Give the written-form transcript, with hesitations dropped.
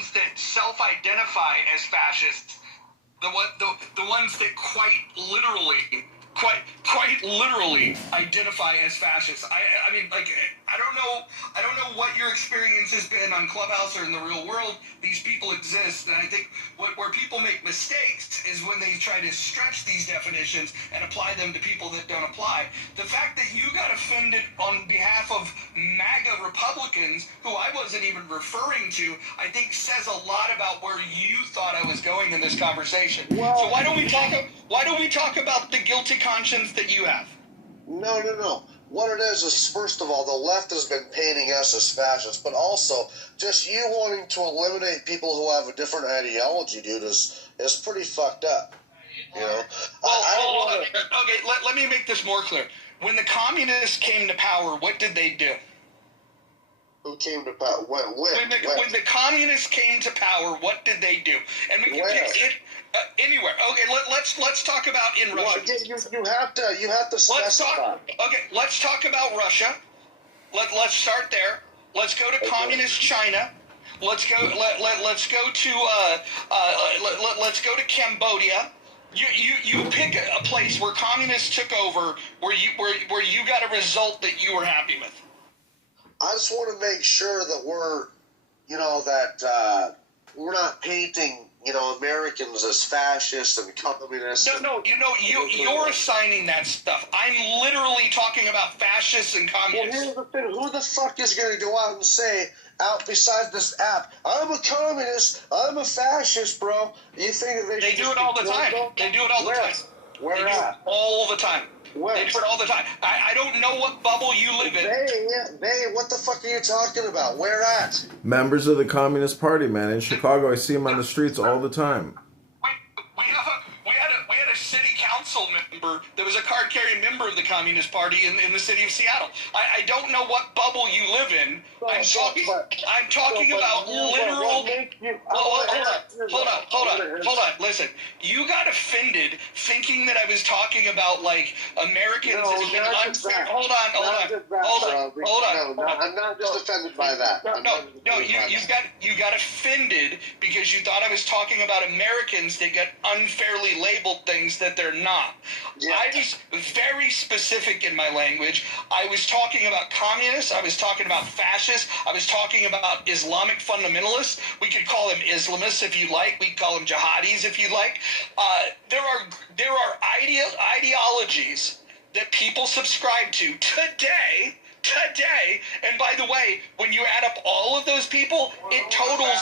ones that self-identify as fascists, the ones that quite literally identify as fascists. I mean, like, I don't know what your experience has been on Clubhouse or in the real world. These people exist, and I think where people make mistakes is when they try to stretch these definitions and apply them to people that don't apply. The fact that you got offended on behalf of MAGA Republicans, who I wasn't even referring to, I think says a lot about where you thought I was going in this conversation. Well, so why don't we talk about the guilty conscience that you have? No. What it is first of all, the left has been painting us as fascists, but also just you wanting to eliminate people who have a different ideology, dude, is pretty fucked up. You know? Well, okay, let me make this more clear. When the communists came to power, what did they do? Who came to power? When the communists came to power, what did they do? And we can pick it anywhere. Okay, let's talk about in Russia. Well, you have to specify. Let's talk about Russia. Let's start there. Let's go to communist China. Let's go to Cambodia. You pick a place where communists took over, where you got a result that you were happy with. I just want to make sure that we're not painting, Americans as fascists and communists. No, you're assigning that stuff. I'm literally talking about fascists and communists. Well, here's the thing. Who the fuck is going to go out and say, besides this app, I'm a communist, I'm a fascist, bro? You think that they do it all the time. They do it all the time. Where at? All the time. Where? They do it all the time. I don't know what bubble you live in. They, what the fuck are you talking about? Where at? Members of the Communist Party, man. In Chicago, I see them on the streets all the time. We had a city council member that was a card-carrying member of the Communist Party in the city of Seattle. I don't know what bubble you live in. I'm talking about literal. Hold on. Listen, you got offended thinking that I was talking about like Americans as being unfair. Hold on. I'm not just offended by that. No. You got offended because you thought I was talking about Americans that get unfairly labeled things that they're not. Yeah. I was very specific in my language. I was talking about communists. I was talking about fascists. I was talking about Islamic fundamentalists. We could call them Islamists if you like. We could call them jihadis if you like. There are ideologies that people subscribe to today, and by the way, when you add up all of those people, it totals